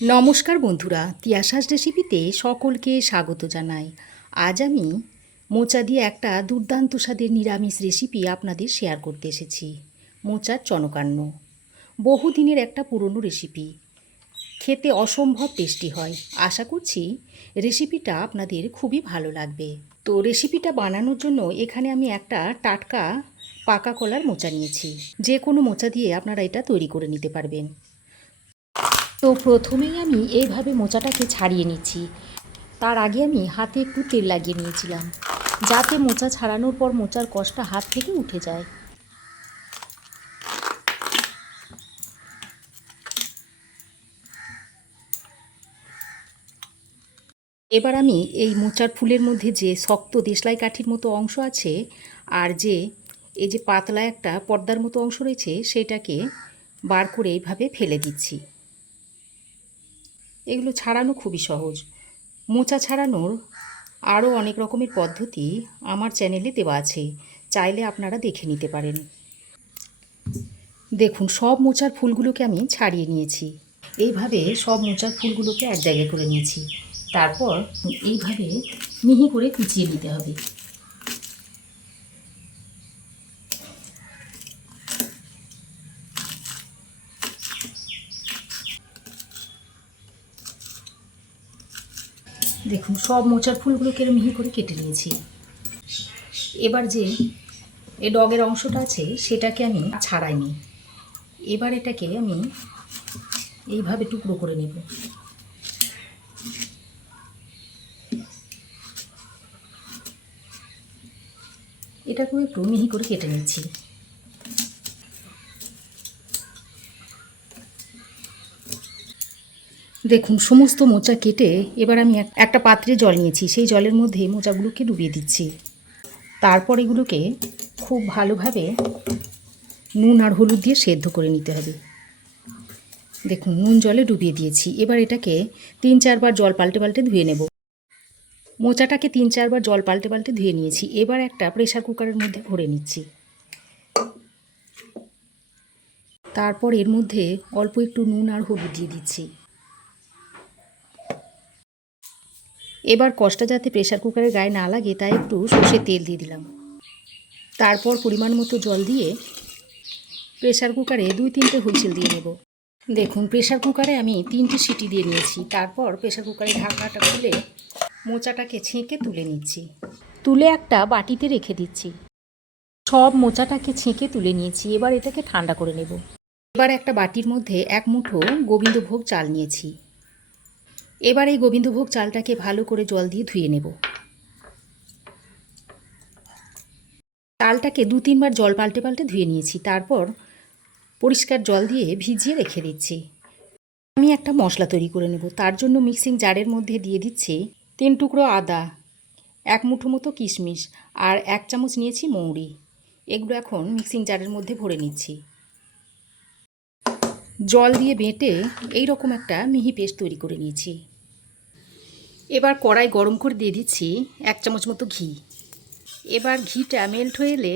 নমস্কার বন্ধুরা, তিয়াসাস রেসিপিতে সকলকে স্বাগত জানাই। আজ আমি মোচা দিয়ে একটা দুর্দান্ত স্বাদের নিরামিষ রেসিপি আপনাদের শেয়ার করতে এসেছি। মোচার চনকান্ন বহুদিনের একটা পুরনো রেসিপি, খেতে অসম্ভব টেস্টি হয়। আশা করছি রেসিপিটা আপনাদের খুবই ভালো লাগবে। তো রেসিপিটা বানানোর জন্য এখানে আমি একটা টাটকা পাকা কলার মোচা নিয়েছি। যে কোনো মোচা দিয়ে আপনারা এটা তৈরি করে নিতে পারবেন। তো প্রথমেই আমি এইভাবে মোচাটাকে ছাড়িয়ে নিচ্ছি। তার আগে আমি হাতে একটু তেল লাগিয়ে নিয়েছিলাম, যাতে মোচা ছাড়ানোর পর মোচার কষটা হাত থেকে উঠে যায়। এবার আমি এই মোচার ফুলের মধ্যে যে শক্ত দেশলাই কাঠির মতো অংশ আছে আর এই যে পাতলা একটা পর্দার মতো অংশ রয়েছে, সেটাকে বার করে এইভাবে ফেলে দিচ্ছি। এগুলো ছাড়ানো খুবই সহজ। মোচা ছাড়ানোর আরও অনেক রকমের পদ্ধতি আমার চ্যানেলে দেওয়া আছে, চাইলে আপনারা দেখে নিতে পারেন। দেখুন, সব মোচার ফুলগুলোকে আমি ছাড়িয়ে নিয়েছি। এইভাবে সব মোচার ফুলগুলোকে এক জায়গায় করে নিয়েছি। তারপর এইভাবে মিহি করে কুচিয়ে নিতে হবে। দেখুন, সব মোচার ফুলগুলোকে মিহি করে কেটে নিয়েছি। এবার যে এই ডগের অংশটা আছে সেটাকে আমি ছাড়াইনি। এবার এটাকে আমি এইভাবে টুকরো করে নেব। এটাকেও একটু মিহি করে কেটে নিচ্ছি। দেখুন, সমস্ত মোচা কেটে এবার আমি একটা পাত্রে জল নিয়েছি। সেই জলের মধ্যে মোচাগুলোকে ডুবিয়ে দিচ্ছি। তারপর এগুলোকে খুব ভালোভাবে নুন আর হলুদ দিয়ে সেদ্ধ করে নিতে হবে। দেখুন, নুন জলে ডুবিয়ে দিয়েছি। এবার এটাকে 3-4 বার জল পাল্টে পাল্টে ধুয়ে নেব। মোচাটাকে 3-4 বার জল পাল্টে পাল্টে ধুয়ে নিয়েছি। এবার একটা প্রেসার কুকারের মধ্যে ভরে নিচ্ছি। তারপর এর মধ্যে অল্প একটু নুন আর হলুদ দিয়ে দিচ্ছি। এবার কষটা যাতে প্রেসার কুকারের গায়ে না লাগে তাই একটু সর্ষের তেল দিয়ে দিলাম। তারপর পরিমাণ মতো জল দিয়ে প্রেসার কুকারে 2-3টে হুইসেল দিয়ে নেব। দেখুন, প্রেসার কুকারে আমি 3টে সিটি দিয়ে নিয়েছি। তারপর প্রেসার কুকারের ঢাকনাটা খুলে মোচাটাকে ছেঁকে তুলে নিচ্ছি। তুলে একটা বাটিতে রেখে দিচ্ছি। সব মোচাটাকে ছেঁকে তুলে নিয়েছি। এবার এটাকে ঠান্ডা করে নেব। এবার একটা বাটির মধ্যে 1 মুঠো গোবিন্দভোগ চাল নিয়েছি। এবার এই গোবিন্দভোগ চালটাকে ভালো করে জল দিয়ে ধুয়ে নেব। চালটাকে 2-3 বার জল পাল্টে পাল্টে ধুয়ে নিয়েছি। তারপর পরিষ্কার জল দিয়ে ভিজিয়ে রেখে দিচ্ছি। আমি একটা মশলা তৈরি করে নেব। তার জন্য মিক্সিং জারের মধ্যে দিয়ে দিচ্ছি 3 টুকরো আদা, 1 মুঠো মতো কিশমিশ আর 1 চামচ নিয়েছি মৌরি। এগুলো এখন মিক্সিং জারের মধ্যে ভরে নিচ্ছি। জল দিয়ে বেটে এই রকম একটা মিহি পেস্ট তৈরি করে নিয়েছি। এবার কড়াই গরম করে দিয়ে দিচ্ছি 1 চামচ মতো ঘি। এবার ঘিটা মেল্ট হয়ে এলে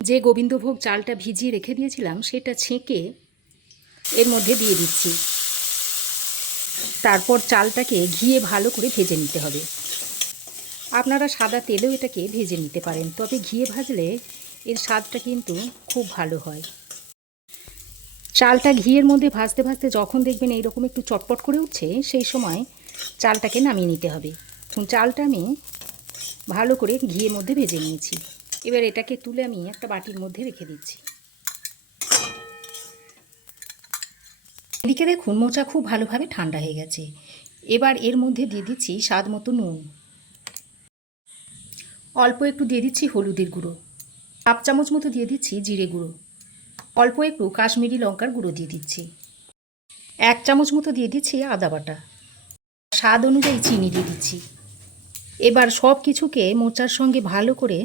যে গোবিন্দভোগ চালটা ভিজিয়ে রেখে দিয়েছিলাম সেটা ছেঁকে এর মধ্যে দিয়ে দিচ্ছি। তারপর চালটাকে ঘিয়ে ভালো করে ভেজে নিতে হবে। আপনারা সাদা তেলেও এটাকে ভেজে নিতে পারেন, তবে ঘিয়ে ভাজলে এর স্বাদটা কিন্তু খুব ভালো হয়। চালটা ঘিয়ের মধ্যে ভাজতে ভাজতে যখন দেখবেন এইরকম একটু চটপট করে উঠছে, সেই সময় চালটাকে নামিয়ে নিতে হবে। চালটা আমি ভালো করে ঘিয়ের মধ্যে ভেজে নিয়েছি। এবার এটাকে তুলে আমি একটা বাটির মধ্যে রেখে দিচ্ছি। এদিকে দেখুন, মোচা খুব ভালোভাবে ঠান্ডা হয়ে গেছে। এবার এর মধ্যে দিয়ে দিচ্ছি স্বাদ মতো নুন, অল্প একটু দিয়ে দিচ্ছি হলুদের গুঁড়ো, 1 চামচ মতো দিয়ে দিচ্ছি জিরে গুঁড়ো, অল্প একটু কাশ্মীরি লঙ্কার গুঁড়ো দিয়ে দিচ্ছি, 1 চামচ মতো দিয়ে দিচ্ছি আদা বাটা, স্বাদ অনুযায়ী চিনি দিয়ে দিচ্ছি। এবার সব কিছুকে মোচার সঙ্গে ভালো করে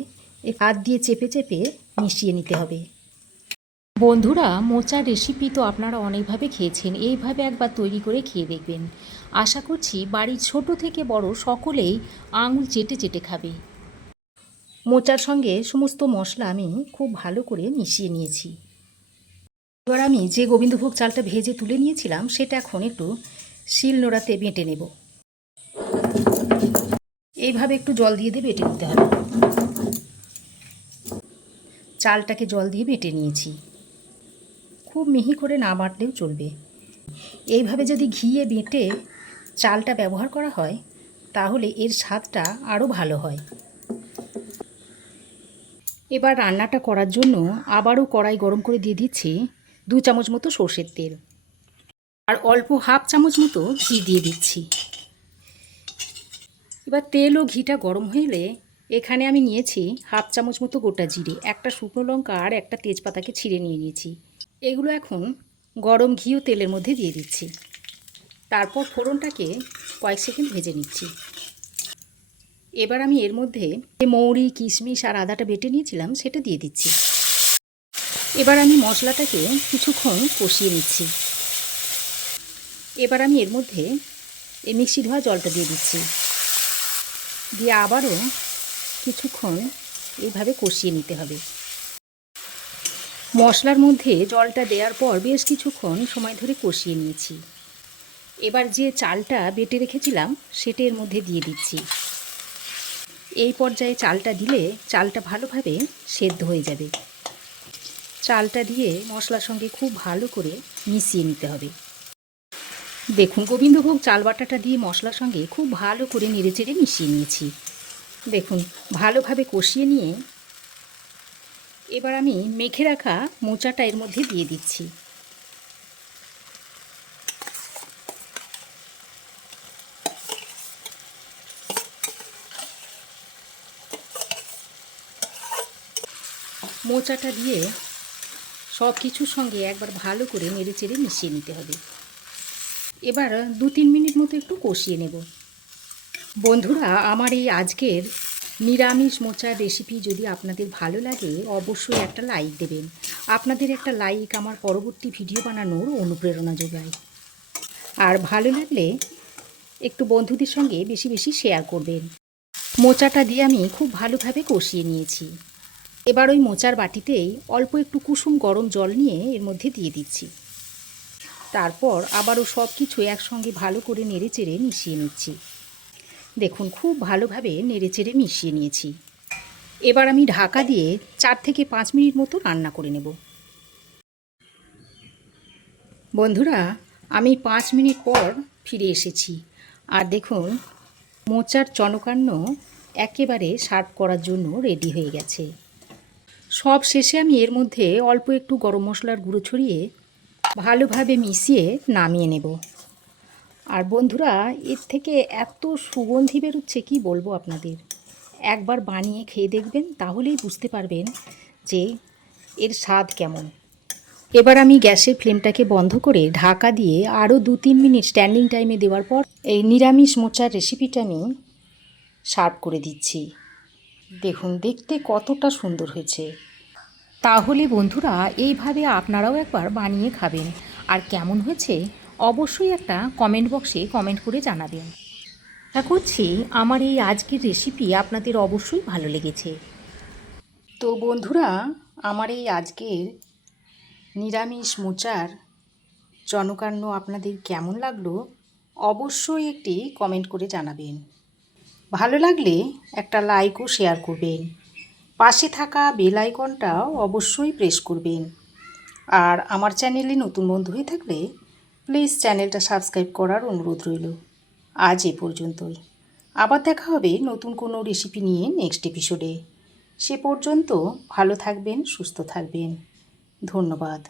হাত দিয়ে চেপে চেপে মিশিয়ে নিতে হবে। বন্ধুরা, মোচার রেসিপি তো আপনারা অনেকভাবে খেয়েছেন। এইভাবে একবার তৈরি করে খেয়ে দেখবেন। আশা করছি বাড়ির ছোট থেকে বড় সকলেই আঙুল চেটে চেটে খাবে। মোচার সঙ্গে সমস্ত মশলা আমি খুব ভালো করে মিশিয়ে নিয়েছি। এবার আমি যে গোবিন্দভোগ চালটা ভেজে তুলে নিয়েছিলাম সেটা এখন একটু শিলনোড়াতে বেটে নেব। এইভাবে একটু জল দিয়ে বেটে নিতে হবে। চালটাকে জল দিয়ে বেটে নিয়েছি। খুব মিহি করে না বাটলেও চলবে। এইভাবে যদি ঘিয়ে বেটে চালটা ব্যবহার করা হয় তাহলে এর স্বাদটা আরও ভালো হয়। এবার রান্নাটা করার জন্য আবারও কড়াই গরম করে দিয়ে দিচ্ছি 2 চামচ মতো সর্ষের তেল, আর অল্প হাফ চামচ মতো ঘি দিয়ে দিচ্ছি। এবার তেল ও ঘিটা গরম হলে এখানে আমি নিয়েছি হাফ চামচ মতো গোটা জিরে, একটা শুকনো লঙ্কা আর একটা তেজপাতাকে ছিঁড়ে নিয়েছি। এগুলো এখন গরম ঘি ও তেলের মধ্যে দিয়ে দিচ্ছি। তারপর ফোড়নটাকে কয়েক সেকেন্ড ভেজে নিচ্ছি। এবার আমি এর মধ্যে মৌরি, কিশমিশ আর আদাটা বেটে নিয়েছিলাম সেটা দিয়ে দিচ্ছি। এবার আমি মশলাটাকে কিছুক্ষণ কষিয়ে নিচ্ছি। এবার আমি এর মধ্যে এই মিক্সি ধোয়া জলটা দিয়ে দিচ্ছি, দিয়ে আবারও কিছুক্ষণ এইভাবে কষিয়ে নিতে হবে। মশলার মধ্যে জলটা দেওয়ার পর বেশ কিছুক্ষণ সময় ধরে কষিয়ে নিয়েছি। এবার যে চালটা বেটে রেখেছিলাম সেটা এর মধ্যে দিয়ে দিচ্ছি। এই পর্যায়ে চালটা দিলে চালটা ভালোভাবে সেদ্ধ হয়ে যাবে। চালটা দিয়ে মশলার সঙ্গে খুব ভালো করে মিশিয়ে নিতে হবে। দেখুন, গোবিন্দভোগ চাল বাটাটা দিয়ে মশলার সঙ্গে খুব ভালো করে নেড়েচেড়ে মিশিয়ে নিয়েছি। দেখুন, ভালোভাবে কষিয়ে নিয়ে এবার আমি মেখে রাখা মোচাটা এর মধ্যে দিয়ে দিচ্ছি। মোচাটা দিয়ে সব কিছুর সঙ্গে একবার ভালো করে নেড়েচেড়ে মিশিয়ে নিতে হবে। এবার 2-3 মিনিট মতো একটু কষিয়ে নেব। বন্ধুরা, আমার এই আজকের নিরামিষ মোচার রেসিপি যদি আপনাদের ভালো লাগে অবশ্যই একটা লাইক দেবেন। আপনাদের একটা লাইক আমার পরবর্তী ভিডিও বানানোর অনুপ্রেরণা যোগায়। আর ভালো লাগলে একটু বন্ধুদের সঙ্গে বেশি বেশি শেয়ার করবেন। মোচাটা দিয়ে আমি খুব ভালোভাবে কষিয়ে নিয়েছি। এবার ওই মোচার বাটিতেই অল্প একটু কুসুম গরম জল নিয়ে এর মধ্যে দিয়ে দিচ্ছি। তারপর আবারও সব কিছু একসঙ্গে ভালো করে নেড়েচেড়ে মিশিয়ে নিচ্ছি। দেখুন, খুব ভালোভাবে নেড়েচেড়ে মিশিয়ে নিয়েছি। এবার আমি ঢাকা দিয়ে 4 থেকে 5 মিনিট মতো রান্না করে নেব। বন্ধুরা, আমি 5 মিনিট পর ফিরে এসেছি। আর দেখুন, মোচার চনকান্ন একেবারে সার্ভ করার জন্য রেডি হয়ে গেছে। সব শেষে আমি এর মধ্যে অল্প একটু গরম মশলার গুঁড়ো ছড়িয়ে ভালোভাবে মিশিয়ে নামিয়ে নেব। আর বন্ধুরা, এর থেকে এত সুগন্ধি বেরোচ্ছে কি বলবো আপনাদের। একবার বানিয়ে খেয়ে দেখবেন, তাহলেই বুঝতে পারবেন যে এর স্বাদ কেমন। এবার আমি গ্যাসের ফ্লেমটাকে বন্ধ করে ঢাকা দিয়ে আরও 2-3 মিনিট স্ট্যান্ডিং টাইমে দেওয়ার পর এই নিরামিষ মোচার রেসিপিটা আমি সার্ভ করে দিচ্ছি। দেখুন, দেখতে কতটা সুন্দর হয়েছে। তাহলে বন্ধুরা, এইভাবে আপনারাও একবার বানিয়ে খাবেন, আর কেমন হয়েছে অবশ্যই একটা কমেন্ট বক্সে কমেন্ট করে জানাবেন। আশা করছি আমার এই আজকের রেসিপি আপনাদের অবশ্যই ভালো লেগেছে। তো বন্ধুরা, আমার এই আজকের নিরামিষ মোচার চনকান্ন আপনাদের কেমন লাগলো অবশ্যই একটি কমেন্ট করে জানাবেন। ভালো লাগলে একটা লাইক ও শেয়ার করবেন। পাশে থাকা বেল আইকনটা অবশ্যই প্রেস করবেন। আর আমার চ্যানেলে নতুন বন্ধু হয়ে থাকলে প্লিজ চ্যানেলটা সাবস্ক্রাইব করার অনুরোধ রইল। আজ এ পর্যন্তই। আবার দেখা হবে নতুন কোনো রেসিপি নিয়ে নেক্সট এপিসোডে। সে পর্যন্ত ভালো থাকবেন, সুস্থ থাকবেন। ধন্যবাদ।